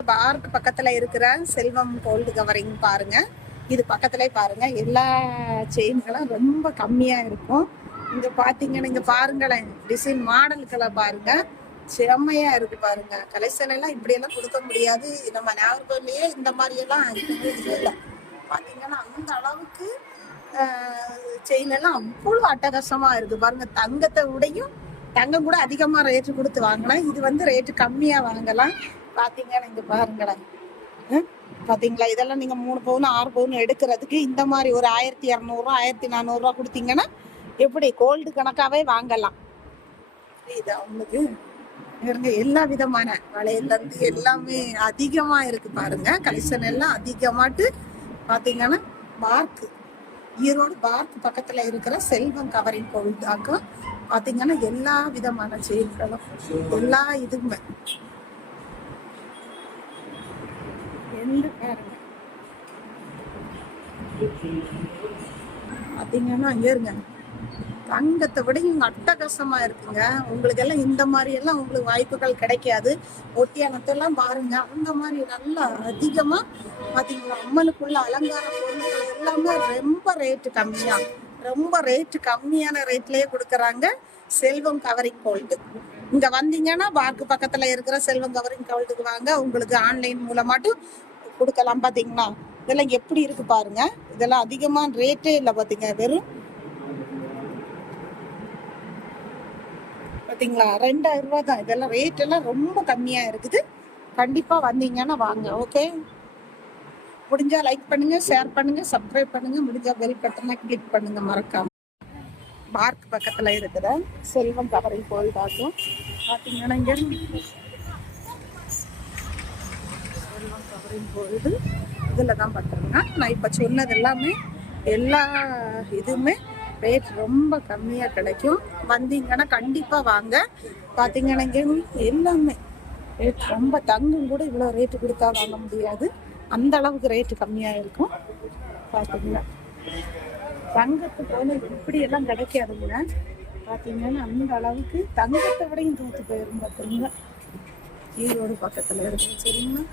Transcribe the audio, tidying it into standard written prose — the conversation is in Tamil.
பார்க் பக்கத்துல இருக்கிற செல்வம் கோல்டு கவரிங் பாருங்க. இது பக்கத்துல பாருங்க, எல்லா செயின்களும் ரொம்ப கம்மியா இருக்கும். இங்க பாத்தீங்கன்னா இங்க பாருங்களேன், டிசைன் மாடல்களை பாருங்க, செம்மையா இருக்கு பாருங்க. கலெக்ஷன் எல்லாம் இப்படி எல்லாம் கொடுக்க முடியாது. நம்ம நாகர்கோவிலேயே இந்த மாதிரி எல்லாம் இல்லை. பாத்தீங்கன்னா அந்த அளவுக்கு செயின் எல்லாம் அவ்வளவு அட்டகாசமா இருக்கு பாருங்க. தங்கத்தை விடையும் தங்கம் கூட அதிகமா ரேட்டு கொடுத்து வாங்கலாம். இது வந்து ரேட்டு கம்மியா வாங்கலாம். பாத்தீங்கன்னா இங்க பாருங்களேன், பாத்தீங்களா? இதெல்லாம் நீங்க 3 பவுன் 6 பவுன் எடுக்கிறதுக்கு இந்த மாதிரி ஒரு 1200 1400 கொடுத்தீங்கன்னா எப்படி கோல்டு கணக்காவே வாங்கலாம். இது அவங்களுக்கு எல்லா விதமான வளையல்ல இருந்து எல்லாமே அதிகமா இருக்கு பாருங்க. கலெக்ஷன் எல்லாம் அதிகமாட்டு பாத்தீங்கன்னா பார்க் ஈரோடு பார்க் பக்கத்துல இருக்கிற செல்வம் கவரிங் கோல்டாக்கும் பாத்தீங்கன்னா எல்லா விதமான செயின்களும் எல்லா இதுவுமே பாருங்க. பாத்தீங்கன்னா அங்க இருங்க, தங்கத்தை விட இங்க அட்டகாசமா இருக்குங்க. உங்களுக்கு எல்லாம் இந்த மாதிரி எல்லாம் உங்களுக்கு வாய்ப்புகள் கிடைக்காது. ஒட்டியானத்தெல்லாம் பாருங்க, அந்த மாதிரி நல்லா அதிகமா பாத்தீங்கன்னா அம்மனுக்குள்ள அலங்கார பொருட்கள் எல்லாமே ரொம்ப ரேட்டு கம்மியா, ரொம்ப ரேட்டு கம்மியான ரேட்லயே கொடுக்குறாங்க. செல்வம் கவரிங் கோல்டு இங்க வந்தீங்கன்னா பார்க்கு பக்கத்துல இருக்கிற செல்வம் கவரிங் கோல்டுக்கு வாங்க. உங்களுக்கு ஆன்லைன் மூலமாட்டும் கொடுக்கலாம். பாத்தீங்களா இதெல்லாம் எப்படி இருக்கு பாருங்க. இதெல்லாம் அதிகமான ரேட்டே இல்லை பாத்தீங்க, வெறும் பாத்தீங்களா 2000 ரூபாய் தான். இதெல்லாம் ரேட் எல்லாம் ரொம்ப கம்மியா இருக்குது. கண்டிப்பா வந்தீங்கன்னா வாங்க. ஓகே, முடிஞ்சா லைக் பண்ணுங்க, ஷேர் பண்ணுங்க, சப்ஸ்கிரைப் பண்ணுங்க, முடிஞ்சா பெல் பட்டனை கிளிக் பண்ணுங்க மறக்காம. பார்க் பக்கத்துல இருக்கிற செல்வம் கவரிங் கோல்டாக்கும் பாத்தீங்கன்னா இங்க செல்வம் கவரிங் கோல்டு இதுல தான் பண்றேங்க. நான் இப்ப சொன்னது எல்லாமே எல்லா இதுவுமே ரேட் ரொம்ப கம்மியா கிடைக்கும். வந்தீங்கன்னா கண்டிப்பா வாங்க. பாத்தீங்கன்னா இங்க எல்லாமே ரேட் ரொம்ப, தங்கம் கூட இவ்வளவு ரேட்டு கொடுத்தா வாங்க முடியாது, அந்த அளவுக்கு ரேட்டு கம்மியா இருக்கும். பாத்தீங்கன்னா தங்கத்துக்கு வந்து இப்படி எல்லாம் கிடைக்காதுங்க. பாத்தீங்கன்னா அந்த அளவுக்கு தங்கத்தை விடையும் தூத்து போயிரும். பாத்தீங்கன்னா ஈரோடு பக்கத்துல இருக்கு. சரிங்களா?